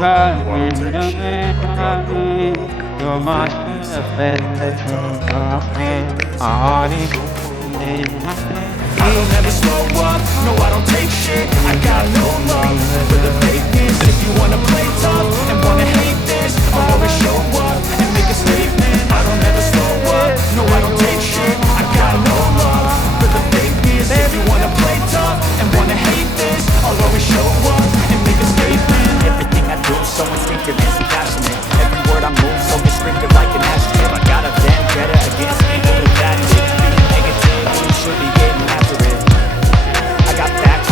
I don't ever slow up, no I don't take shit. I got no love for the fakeness. If you wanna play tough and wanna hate this, I'll always show up and make a statement. I don't ever slow up, no I don't take shit. I got no love for the fakeness. If you wanna play tough and wanna hate this, I'll always show up and make a statement. Everything I do so instinctive and passionate. Every word I move so descriptive like an adjective. I got a vendetta against people who patented being negative. You should be getting after it. I got facts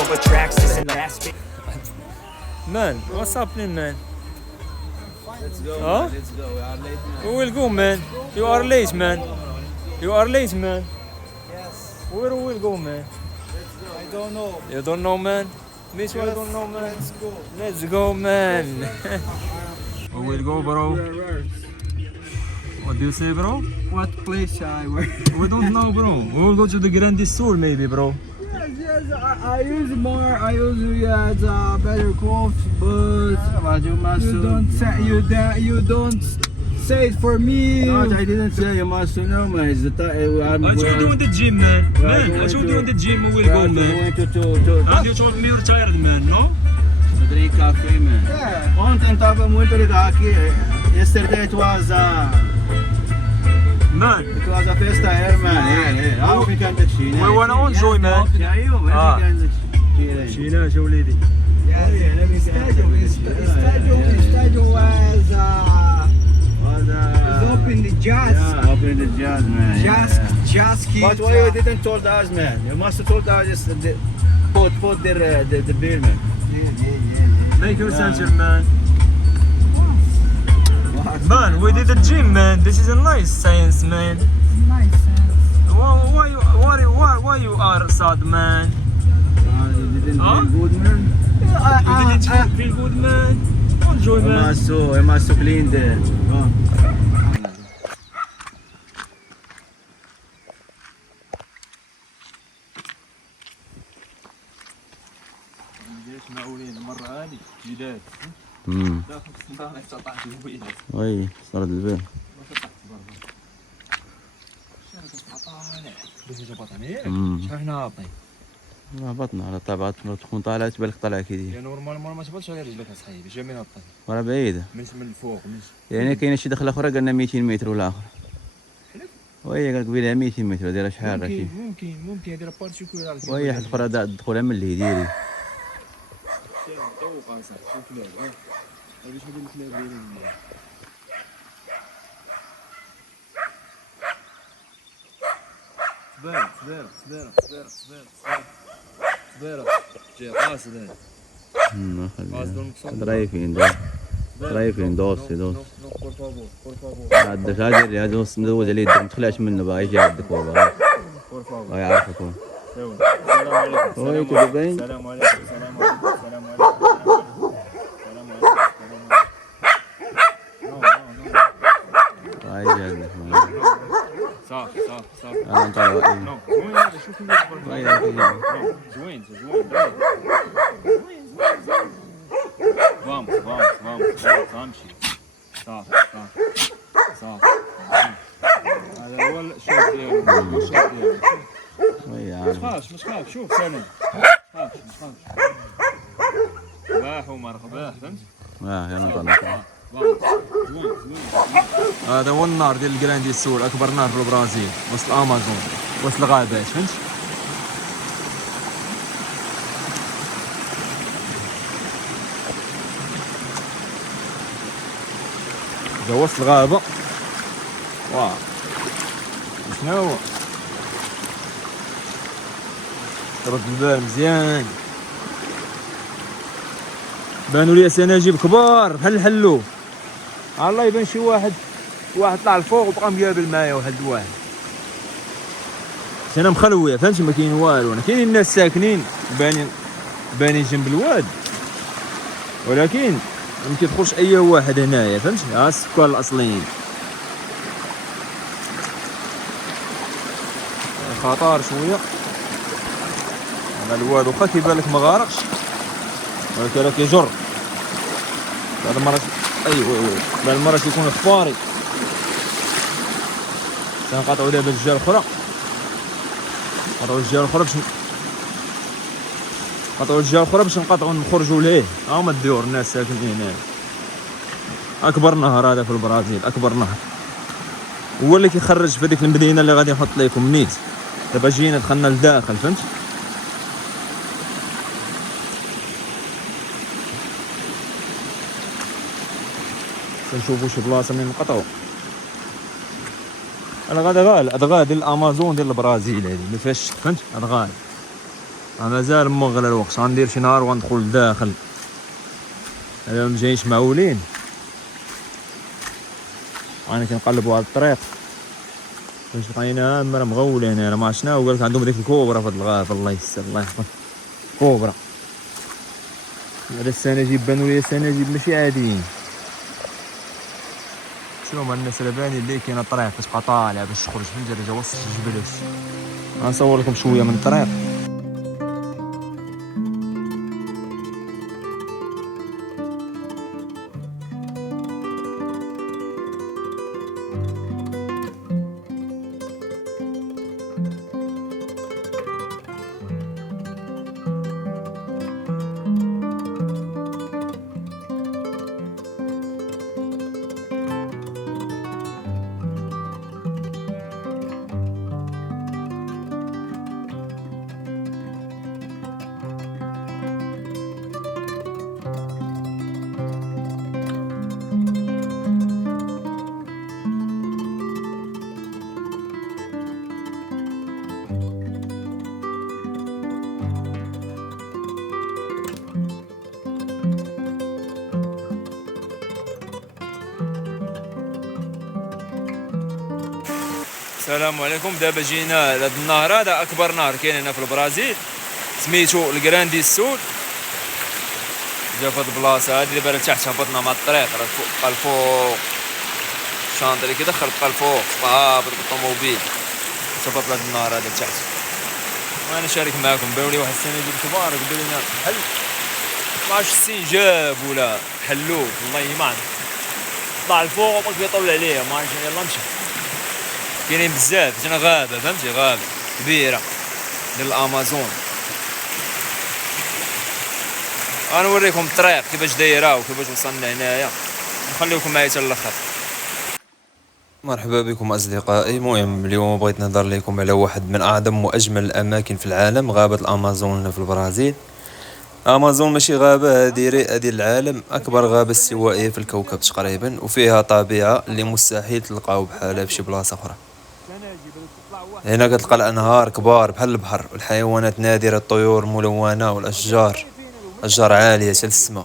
over tracks. This and last bit. Man, what's happening, man? Let's go, Huh? man. Let's go. We are late, man. We will go, man. You are late, man. You are late, man. Yes. Where we will go, man? Let's go. I don't know. You don't know, man? Me too, I don't know, man. Let's go. Let's go, man. We will go, bro. What do you say, bro? What place shall I wear? We don't know, bro. We will go to the Grande Store, maybe, bro. Yes, I use more. I usually had better clothes, but you don't say it for me. No, I didn't say you must know, man. It's the time. I told you in the gym, man. Man, I told you in the gym we will go, man. And you told me you're tired, man, no? To drink coffee, man. Yeah. One time, top of winter, yesterday it was Man, a festa here, man. Here. How we can we wanna enjoy, man. Yeah, you, man. Ah. China. شينا يا وليدي. Estadio was open the jazz. Yeah, open the jazz, man. Jazz kids. But why you didn't told us, man? You must have told us just put the beer, man. Make your censor, man. Man, we did the gym, man. This is a nice science, man. Nice. Why you are sad, man? You didn't Huh? feel good, man. You didn't feel good, man. Enjoy, man. You must have clean there. مقاولين مرة هاني جداد داخل السنتانة استطعت الويلة وي صار البيت بس جبطني شحال حنا هابطين هبطنا على طابعات تكون طالعت بالك طالع كذي يعني نورمال ما تهبطش على رجلك اصاحبي جامي نهبطين ورا بعيدة من الفوق يعني كاين شي دخله اخرى قالنا 200 متر ولا اخر وهي قال قبيله 200 متر دايره شحال راكي ممكن يدير بارتيكول على وهي واحد اخرى تدخلها من الهديري طوق اصاحبي الكلاب هادي شحال ديال الكلاب دايرين صبيرة جاي قاصد ضايفين دوسي عندك هذا دوس مدوز عليه ما تخلعش منه بقى يجي عندك هو بقى يعرفك هو السلام عليكم السلام عليكم هاي جاي صح انا نطلع نو زوين هذا شوف كيف زوين vamos امشي صح هذا هو الشوط ديالو ما تخافش شوف سلام ما تخافش باح ومرحبا فهمت يلا نطلع هذا هو النهر ديال الجراندي سول اكبر نهر في البرازيل وسط الامازون وسط الغابات فهمت هذا وسط الغابه واه شنو هو رد البال مزيان بانوا لي سناجيب كبار بحال الحلو الله يبان شي واحد طلع الفوق وبقى مقابل معايا واحد انا مخلويه فهمت ما كاين والو انا كاينين الناس ساكنين بانين جنب الواد ولكن ما كيدخلش اي واحد هنايا فهمت ها السكان الاصليين خطر شويه هذا الواد واخا كيبان لك ما غارقش ولكن راه كيجر بعض المرات ايوا بعض المرات يكون خفاري. سنقطعوا دابا الجهه الاخرى، نقطعوا الجهه الاخرى باش نقطعوا نخرجوا ليه. ها هما الديور الناس ساكنين هنا. اكبر نهر هذا في البرازيل، اكبر نهر هو اللي كيخرج في هذيك المدينه اللي غادي نحط لكم نيت. دابا جينا دخلنا لداخل، فهمت؟ نشوفوا شي بلاصه منين نقطعوا. انا غادا ديال الامازون ديال البرازيل هذه ما فيهاش شك، فهمت؟ هاد غادا مازال مغلى الوقت. غندير شي نهار وغندخل لداخل. انا ما جايينش معولين، انا كنقلبوا على الطريق باش بقينا امرا مغولين. انا ما عرفت شنو قالت عندهم ديك الكوبرا في هاد الغابه. الله يسر الله يحفظ كوبرا. هذا السناجيب بانوا لي سناجيب ماشي عاديين. شنو هما الناس لاباني اللي كاينه طريق كتبقى طالعه باش تخرج من درجه وسط الجبل. غنصور لكم شويه من الطريق. السلام عليكم. دابا جينا لهاد النهر، هذا اكبر نهر كاين هنا في البرازيل، سميتو الكراندي سود. جا في هاد البلاصه هادي دابا لتحت هبطنا مع الطريق، راه فوق الفوق شانطري كيدخل بقى الفوق هابط بالطوموبيل صافط لهاد النهر هذا لتحت. وانا شارك معاكم. باو لي واحد السناجيب كبار قدو لينا بحال ما عرفتش السنجاب ولا حلوف، والله ما عرفت. طلع الفوق وما كيطول عليه، ما عرفتش. يلاه مشى. كاينين بزاف، جينا غابه، فهمتي؟ غابه كبيره ديال الامازون. غنوريكم الطريق كيفاش دايره وكيفاش وصلنا هنايا، نخليكم معايا حتى الاخر. مرحبا بكم اصدقائي. المهم اليوم بغيت نهضر لكم على واحد من اعظم واجمل الاماكن في العالم، غابه الامازون في البرازيل. امازون ماشي غابه، هذه رئه ديال العالم، اكبر غابه استوائيه في الكوكب تقريبا، وفيها طبيعه اللي مستحيل تلقاو بحالها في شي بلاصه اخرى. هنا كتلقى الانهار كبار بحال البحر، والحيوانات نادره، الطيور ملونه، والاشجار اشجار عاليه حتى للسما.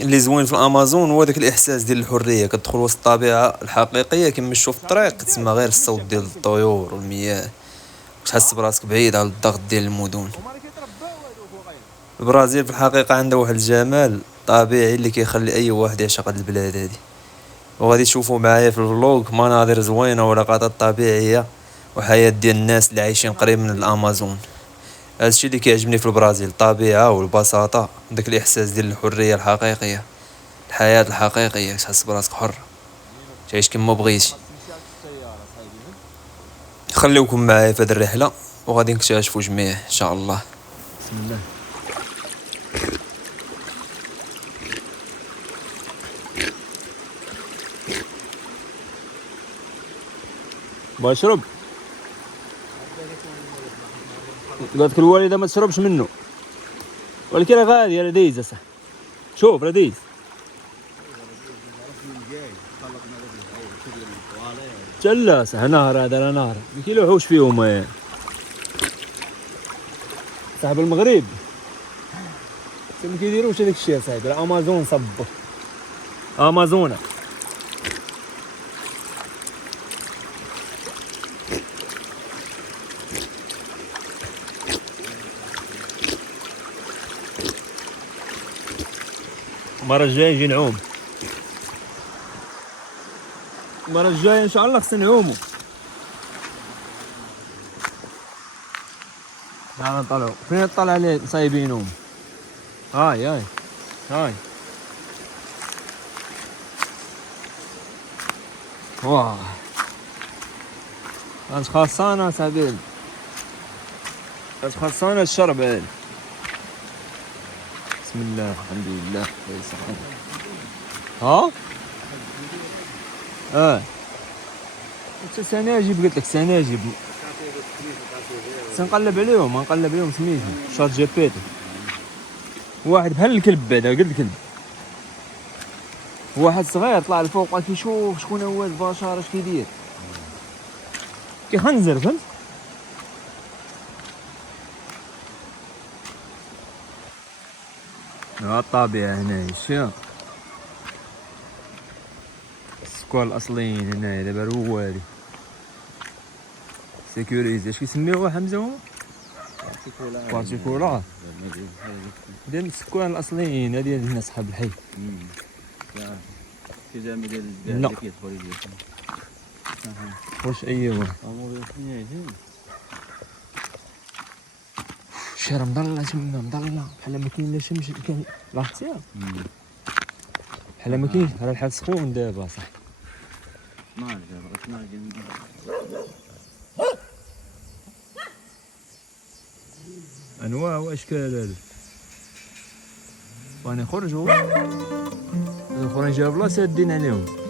اللي زوين في الامازون هو داك الاحساس ديال الحريه، كتدخل وسط الطبيعه الحقيقيه كما تشوف في الطريق، كتسمع غير الصوت ديال الطيور والمياه، كتحس براسك بعيد على الضغط ديال المدن. البرازيل في الحقيقه عندها واحد الجمال طبيعي اللي كيخلي اي واحد يعشق هاد البلاد هادي. وغادي تشوفوا معايا في الفلوق مناظر زوينه ولقطات طبيعيه وحياه ديال الناس اللي عايشين قريب من الامازون. هادشي اللي كيعجبني في البرازيل، الطبيعه والبساطه، داك الاحساس ديال الحريه الحقيقيه، الحياه الحقيقيه، تحس براسك حر تعيش كما بغيتي. خليوكم معايا في هذه الرحله وغادي نكتشفوا جميع ان شاء الله. بسم الله. بشرب قالت الوالده ما تشربش منه، ولكن راه غالي راه دايز صح. شوف راه دايز تلا صح. نهر هذا راه نهر ما كيلوحوش فيهم. صاحب المغرب ما كيديروش هذاك الشيء صاحبي. الامازون صب امازونه. المرة الجاية نجي نعوم، المرة الجاية ان شاء الله خصنا نعومو. تعال نطلعو. فين نطلع عليه صايبينهم؟ هاي هاي واه اش خاصانا سبيل اش خاصانا الشرب هذا. بسم الله الحمد لله ها سناجيب قلت لك سناجيب سنقلب عليهم سميتو شات جي بي تي واحد بحال الكلب هذا قد الكلب واحد صغير طلع لفوق قال كيشوف شكون هو البشر اش كيدير كيخنزر فهمت. ها الطبيعة هنايا شتيها السكوال الاصليين هنايا دابا روالي سيكوريزي اش كيسميوها حمزة هو بارتيكولا ديال السكان الاصليين ديال الناس صحاب الحي. في زعما ديال لا. اللي كيدخل يجي واش ايوا الشارع مضلة تما مضلة بحال ما كاين لا شمس كان لاحظتيها بحال ما كاينش راه الحال سخون دابا صح. نار بغيت نار ديال انواع واشكال هذا وانا خرجوا الاخرين جا بلاصه دين عليهم